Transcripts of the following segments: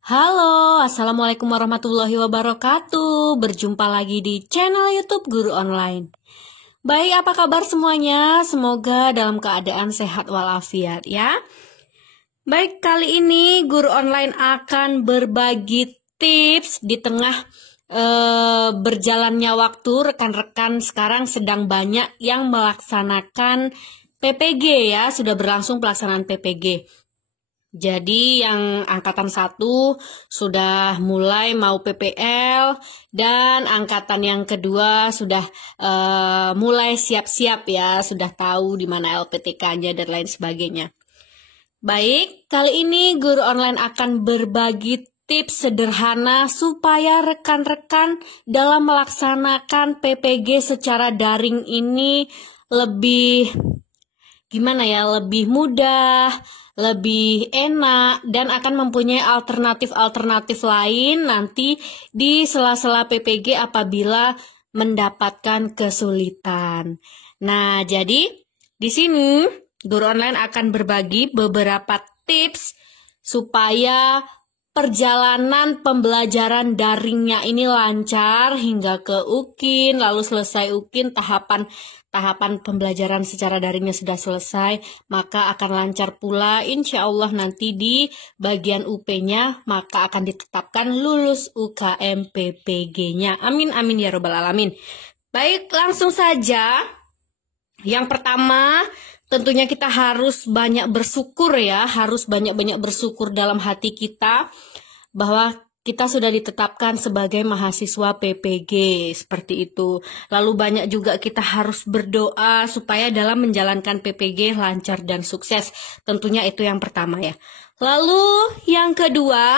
Halo, Assalamualaikum warahmatullahi wabarakatuh. Berjumpa lagi di channel YouTube Guru Online. Baik, apa kabar semuanya? Semoga dalam keadaan sehat walafiat ya. Baik, kali ini Guru Online akan berbagi tips di tengah berjalannya waktu. Rekan-rekan sekarang sedang banyak yang melaksanakan PPG ya, sudah berlangsung pelaksanaan PPG. Jadi yang angkatan 1 sudah mulai mau PPL dan angkatan yang kedua sudah mulai siap-siap ya, sudah tahu di mana LPTK-nya dan lain sebagainya. Baik, kali ini Guru Online akan berbagi tips sederhana supaya rekan-rekan dalam melaksanakan PPG secara daring ini lebih lebih mudah, lebih enak, dan akan mempunyai alternatif-alternatif lain nanti di sela-sela PPG apabila mendapatkan kesulitan. Nah, jadi di sini Guru Online akan berbagi beberapa tips supaya perjalanan pembelajaran daringnya ini lancar hingga ke UKIN, lalu selesai UKIN tahapan pembelajaran secara daringnya sudah selesai, maka akan lancar pula insya Allah nanti di bagian UP-nya, maka akan ditetapkan lulus UKM PPG-nya. Amin, amin ya robbal alamin. Baik, langsung saja. Yang pertama, tentunya kita harus banyak bersyukur ya, harus banyak-banyak bersyukur dalam hati kita bahwa kita sudah ditetapkan sebagai mahasiswa PPG, seperti itu. Lalu banyak juga kita harus berdoa supaya dalam menjalankan PPG lancar dan sukses. Tentunya itu yang pertama ya. Lalu yang kedua,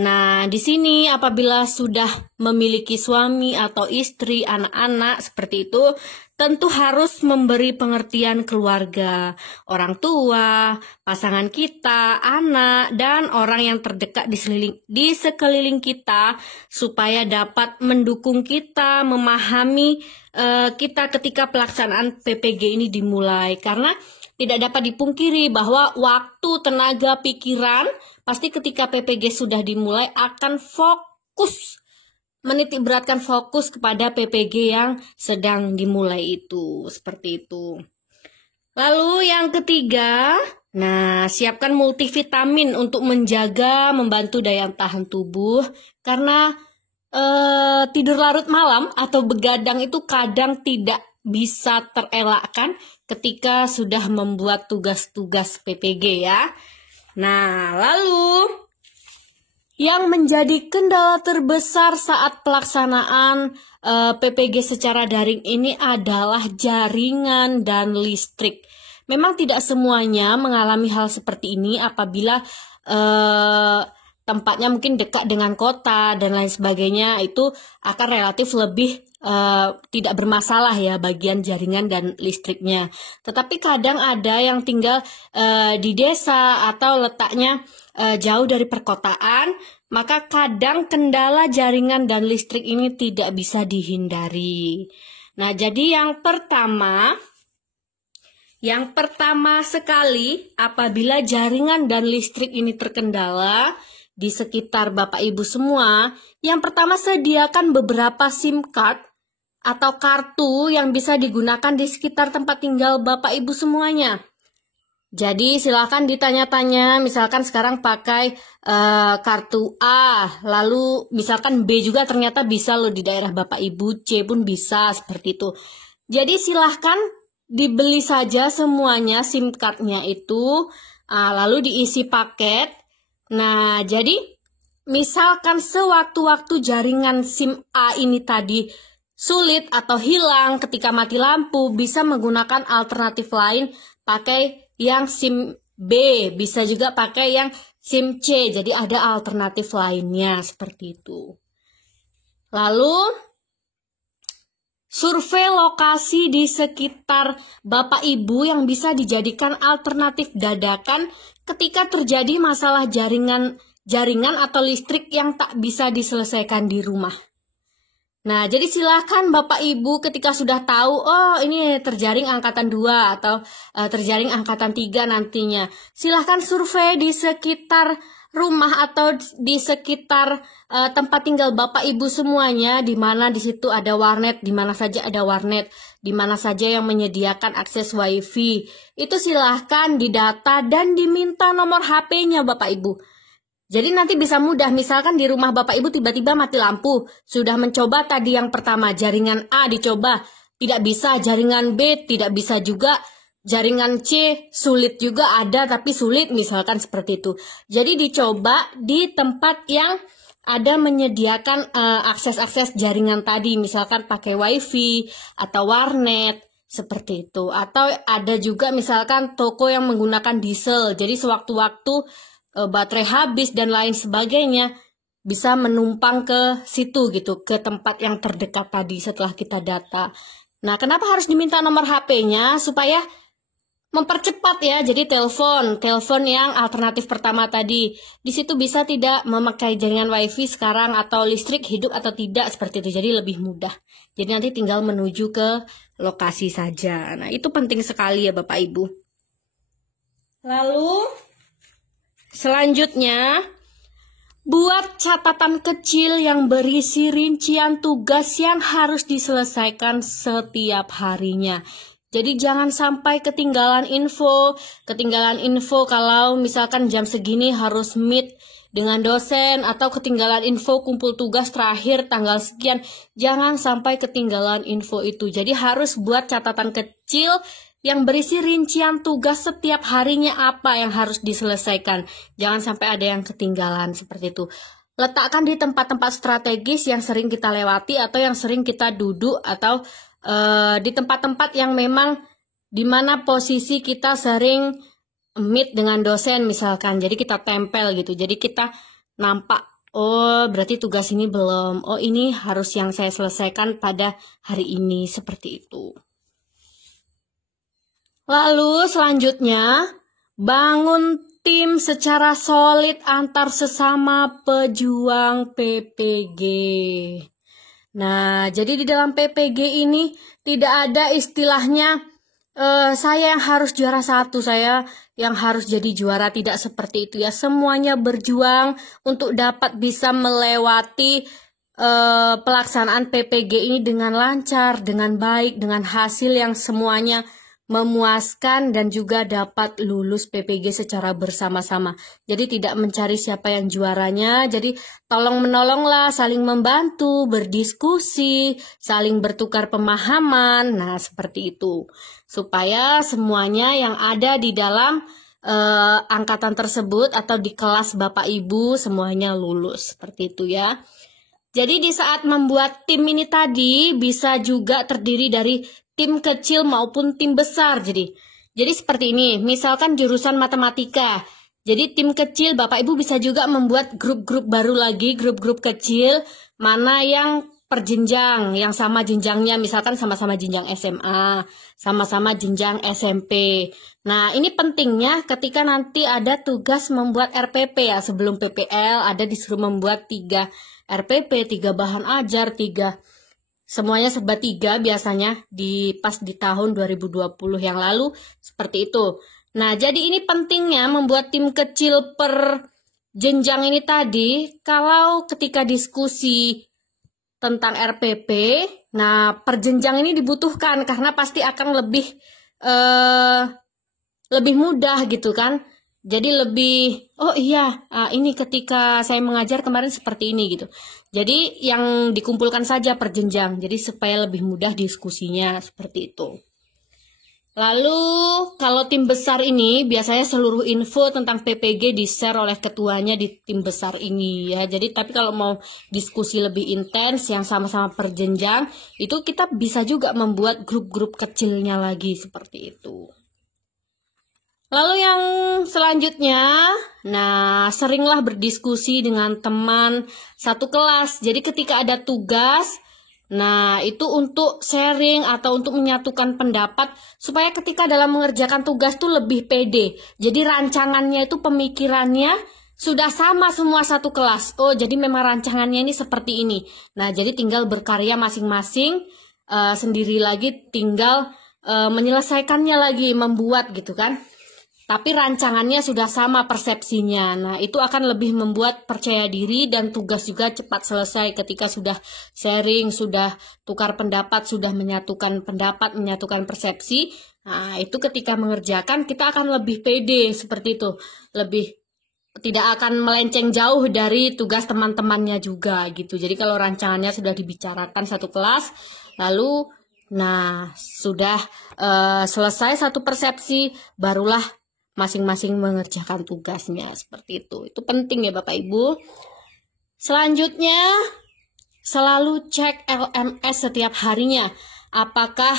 nah di sini apabila sudah memiliki suami atau istri, anak-anak seperti itu, tentu harus memberi pengertian keluarga, orang tua, pasangan kita, anak, dan orang yang terdekat di sekeliling kita supaya dapat mendukung kita, memahami kita ketika pelaksanaan PPG ini dimulai. Karena tidak dapat dipungkiri bahwa waktu, tenaga, pikiran pasti ketika PPG sudah dimulai akan menitik beratkan fokus kepada PPG yang sedang dimulai itu, seperti itu. Lalu yang ketiga, nah siapkan multivitamin untuk membantu daya tahan tubuh, karena tidur larut malam atau begadang itu kadang tidak bisa terelakkan ketika sudah membuat tugas-tugas PPG ya. Nah, lalu yang menjadi kendala terbesar saat pelaksanaan PPG secara daring ini adalah jaringan dan listrik. Memang tidak semuanya mengalami hal seperti ini apabila tempatnya mungkin dekat dengan kota dan lain sebagainya, itu akan relatif lebih tidak bermasalah ya bagian jaringan dan listriknya. Tetapi kadang ada yang tinggal di desa atau letaknya jauh dari perkotaan, maka kadang kendala jaringan dan listrik ini tidak bisa dihindari. Nah, jadi yang pertama sekali apabila jaringan dan listrik ini terkendala di sekitar Bapak Ibu semua, yang pertama sediakan beberapa SIM card atau kartu yang bisa digunakan di sekitar tempat tinggal Bapak Ibu semuanya. Jadi silakan ditanya-tanya, misalkan sekarang pakai kartu A, lalu misalkan B juga ternyata bisa loh di daerah Bapak Ibu, C pun bisa, seperti itu. Jadi silahkan dibeli saja semuanya SIM card-nya itu, lalu diisi paket. Nah, jadi misalkan sewaktu-waktu jaringan SIM A ini tadi sulit atau hilang ketika mati lampu, bisa menggunakan alternatif lain, pakai yang SIM B, bisa juga pakai yang SIM C, jadi ada alternatif lainnya seperti itu. Lalu survei lokasi di sekitar Bapak Ibu yang bisa dijadikan alternatif dadakan ketika terjadi masalah jaringan atau listrik yang tak bisa diselesaikan di rumah. Nah, jadi silakan Bapak Ibu ketika sudah tahu, oh ini terjaring angkatan 2 atau terjaring angkatan 3 nantinya. Silakan survei di sekitar rumah atau di sekitar tempat tinggal Bapak Ibu semuanya, di mana di situ ada warnet, di mana saja ada warnet, di mana saja yang menyediakan akses WiFi, itu silahkan didata dan diminta nomor HP-nya Bapak Ibu. Jadi nanti bisa mudah, misalkan di rumah Bapak Ibu tiba-tiba mati lampu, sudah mencoba tadi yang pertama, jaringan A dicoba, tidak bisa, jaringan B tidak bisa juga, jaringan C sulit juga ada tapi sulit, misalkan seperti itu. Jadi dicoba di tempat yang ada menyediakan akses-akses jaringan tadi, misalkan pakai WiFi atau warnet seperti itu. Atau ada juga misalkan toko yang menggunakan diesel. Jadi sewaktu-waktu baterai habis dan lain sebagainya bisa menumpang ke situ gitu, ke tempat yang terdekat tadi setelah kita data. Nah, kenapa harus diminta nomor HP-nya? Supaya mempercepat ya, jadi telepon yang alternatif pertama tadi. Di situ bisa tidak memakai jaringan WiFi sekarang atau listrik hidup atau tidak seperti itu. Jadi lebih mudah. Jadi nanti tinggal menuju ke lokasi saja. Nah, itu penting sekali ya Bapak Ibu. Lalu selanjutnya, buat catatan kecil yang berisi rincian tugas yang harus diselesaikan setiap harinya. Jadi jangan sampai ketinggalan info kalau misalkan jam segini harus meet dengan dosen, atau ketinggalan info kumpul tugas terakhir tanggal sekian. Jangan sampai ketinggalan info itu. Jadi harus buat catatan kecil yang berisi rincian tugas setiap harinya apa yang harus diselesaikan. Jangan sampai ada yang ketinggalan seperti itu. Letakkan di tempat-tempat strategis yang sering kita lewati atau yang sering kita duduk, atau di tempat-tempat yang memang dimana posisi kita sering meet dengan dosen misalkan. Jadi kita tempel gitu. Jadi kita nampak, oh berarti tugas ini belum. Oh ini harus yang saya selesaikan pada hari ini, seperti itu. Lalu selanjutnya, bangun tim secara solid antar sesama pejuang PPG. Nah, jadi di dalam PPG ini tidak ada istilahnya saya yang harus juara 1, saya yang harus jadi juara, tidak seperti itu ya. Semuanya berjuang untuk dapat bisa melewati pelaksanaan PPG ini dengan lancar, dengan baik, dengan hasil yang semuanya memuaskan dan juga dapat lulus PPG secara bersama-sama. Jadi tidak mencari siapa yang juaranya. Jadi tolong menolonglah, saling membantu, berdiskusi, saling bertukar pemahaman. Nah, seperti itu. Supaya semuanya yang ada di dalam angkatan tersebut atau di kelas Bapak Ibu semuanya lulus. Seperti itu ya. Jadi di saat membuat tim ini tadi bisa juga terdiri dari tim kecil maupun tim besar. Jadi seperti ini, misalkan jurusan matematika. Jadi tim kecil Bapak Ibu bisa juga membuat grup-grup baru lagi, grup-grup kecil, mana yang perjenjang, yang sama jenjangnya, misalkan sama-sama jenjang SMA, sama-sama jenjang SMP. Nah, ini pentingnya ketika nanti ada tugas membuat RPP ya, sebelum PPL ada disuruh membuat 3 RPP, 3 bahan ajar, 3 semuanya serba 3 biasanya pas di tahun 2020 yang lalu seperti itu. Nah, jadi ini pentingnya membuat tim kecil per jenjang ini tadi. Kalau ketika diskusi tentang RPP, nah per jenjang ini dibutuhkan karena pasti akan lebih mudah gitu kan. Jadi lebih, oh iya, ini ketika saya mengajar kemarin seperti ini gitu. Jadi yang dikumpulkan saja per jenjang, jadi supaya lebih mudah diskusinya seperti itu. Lalu kalau tim besar ini biasanya seluruh info tentang PPG di-share oleh ketuanya di tim besar ini ya. Jadi tapi kalau mau diskusi lebih intens yang sama-sama per jenjang, itu kita bisa juga membuat grup-grup kecilnya lagi seperti itu. Lalu yang selanjutnya, nah seringlah berdiskusi dengan teman satu kelas. Jadi ketika ada tugas, nah itu untuk sharing atau untuk menyatukan pendapat supaya ketika dalam mengerjakan tugas tuh lebih pede. Jadi rancangannya itu pemikirannya sudah sama semua satu kelas. Oh jadi memang rancangannya ini seperti ini. Nah jadi tinggal berkarya masing-masing sendiri lagi, tinggal menyelesaikannya lagi, membuat gitu kan. tapi rancangannya sudah sama persepsinya. Nah, itu akan lebih membuat percaya diri dan tugas juga cepat selesai ketika sudah sharing, sudah tukar pendapat, sudah menyatukan pendapat, menyatukan persepsi. Nah, itu ketika mengerjakan kita akan lebih pede seperti itu. Lebih tidak akan melenceng jauh dari tugas teman-temannya juga gitu. Jadi kalau rancangannya sudah dibicarakan satu kelas, lalu sudah selesai satu persepsi, barulah masing-masing mengerjakan tugasnya seperti itu. Itu penting ya Bapak Ibu. Selanjutnya, selalu cek LMS setiap harinya. Apakah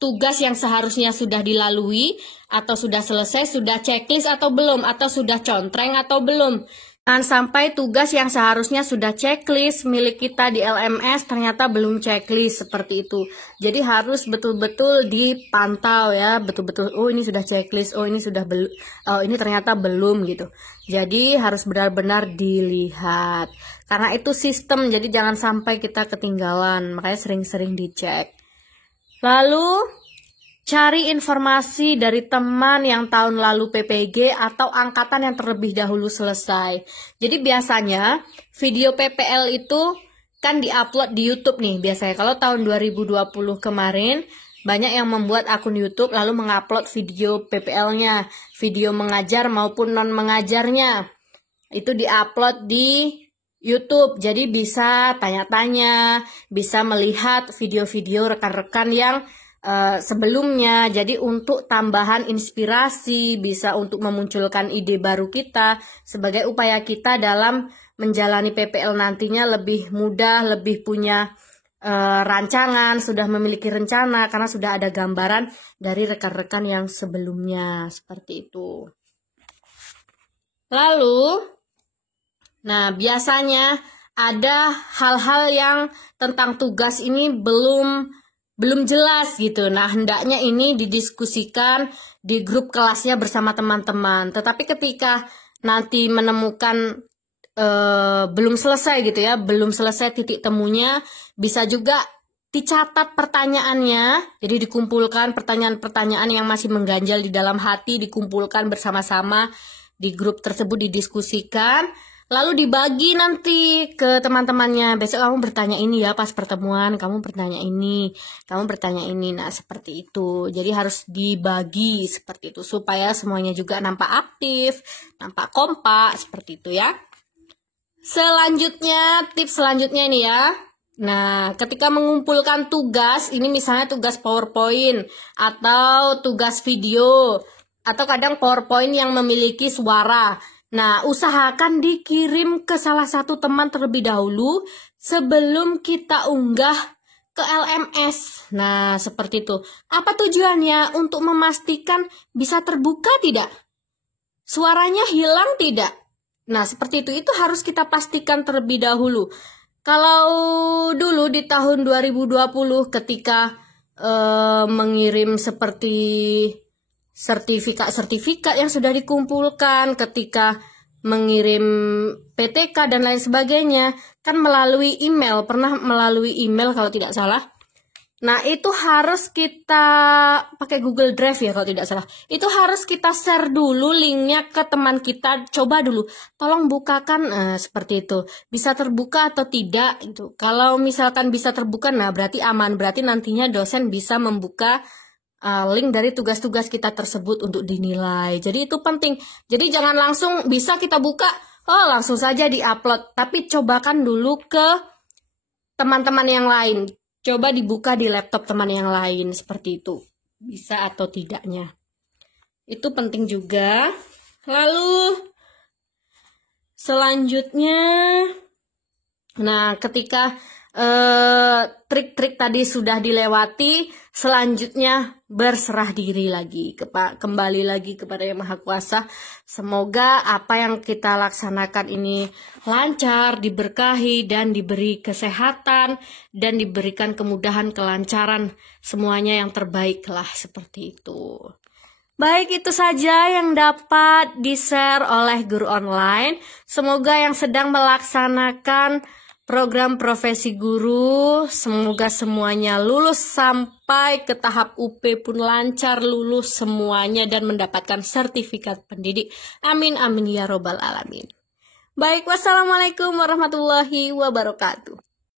tugas yang seharusnya sudah dilalui atau sudah selesai, sudah checklist atau belum, atau sudah contreng atau belum. Jangan sampai tugas yang seharusnya sudah checklist milik kita di LMS ternyata belum checklist seperti itu. Jadi harus betul-betul dipantau ya, betul-betul oh ini sudah checklist, oh ini sudah belum, oh ini ternyata belum gitu. Jadi harus benar-benar dilihat. Karena itu sistem, jadi jangan sampai kita ketinggalan, makanya sering-sering dicek. Lalu cari informasi dari teman yang tahun lalu PPG atau angkatan yang terlebih dahulu selesai. Jadi biasanya video PPL itu kan diupload di YouTube nih. Biasanya kalau tahun 2020 kemarin banyak yang membuat akun YouTube lalu mengupload video PPL-nya, video mengajar maupun non mengajarnya. Itu diupload di YouTube. Jadi bisa tanya-tanya, bisa melihat video-video rekan-rekan yang sebelumnya. Jadi untuk tambahan inspirasi, bisa untuk memunculkan ide baru kita sebagai upaya kita dalam menjalani PPL nantinya lebih mudah, lebih punya rancangan, sudah memiliki rencana karena sudah ada gambaran dari rekan-rekan yang sebelumnya seperti itu. Lalu biasanya ada hal-hal yang tentang tugas ini belum jelas gitu. Nah, hendaknya ini didiskusikan di grup kelasnya bersama teman-teman. Tetapi ketika nanti menemukan belum selesai gitu ya, belum selesai titik temunya, bisa juga dicatat pertanyaannya. Jadi dikumpulkan pertanyaan-pertanyaan yang masih mengganjal di dalam hati, dikumpulkan bersama-sama di grup tersebut, didiskusikan. Lalu dibagi nanti ke teman-temannya. Besok kamu bertanya ini ya pas pertemuan, kamu bertanya ini, kamu bertanya ini. Nah, seperti itu. Jadi harus dibagi seperti itu supaya semuanya juga nampak aktif, nampak kompak seperti itu ya. Selanjutnya, tips selanjutnya ini ya. Nah, ketika mengumpulkan tugas, ini misalnya tugas PowerPoint atau tugas video atau kadang PowerPoint yang memiliki suara. Nah, usahakan dikirim ke salah satu teman terlebih dahulu sebelum kita unggah ke LMS. Nah, seperti itu. Apa tujuannya? Untuk memastikan bisa terbuka tidak? Suaranya hilang tidak? Nah, seperti itu. Itu harus kita pastikan terlebih dahulu. Kalau dulu di tahun 2020 ketika mengirim seperti sertifikat yang sudah dikumpulkan, ketika mengirim PTK dan lain sebagainya, kan melalui email, pernah melalui email kalau tidak salah. Nah, itu harus kita pakai Google Drive ya kalau tidak salah. Itu harus kita share dulu linknya ke teman kita, coba dulu. Tolong bukakan seperti itu. Bisa terbuka atau tidak itu. Kalau misalkan bisa terbuka, nah berarti aman, berarti nantinya dosen bisa membuka link dari tugas-tugas kita tersebut untuk dinilai. Jadi itu penting. Jadi jangan langsung bisa kita buka, langsung saja diupload. Tapi cobakan dulu ke teman-teman yang lain. Coba dibuka di laptop teman yang lain seperti itu. Bisa atau tidaknya. Itu penting juga. Lalu selanjutnya, nah ketika trik-trik tadi sudah dilewati, selanjutnya berserah diri lagi, kembali lagi kepada Yang Maha Kuasa. Semoga apa yang kita laksanakan ini lancar, diberkahi, dan diberi kesehatan, dan diberikan kemudahan, kelancaran, semuanya yang terbaik lah seperti itu. Baik, itu saja yang dapat di-share oleh guru online. Semoga yang sedang melaksanakan program profesi guru. Semoga semuanya lulus sampai ke tahap UP pun lancar lulus semuanya dan mendapatkan sertifikat pendidik. Amin amin ya robbal alamin. Baik, wassalamualaikum warahmatullahi wabarakatuh.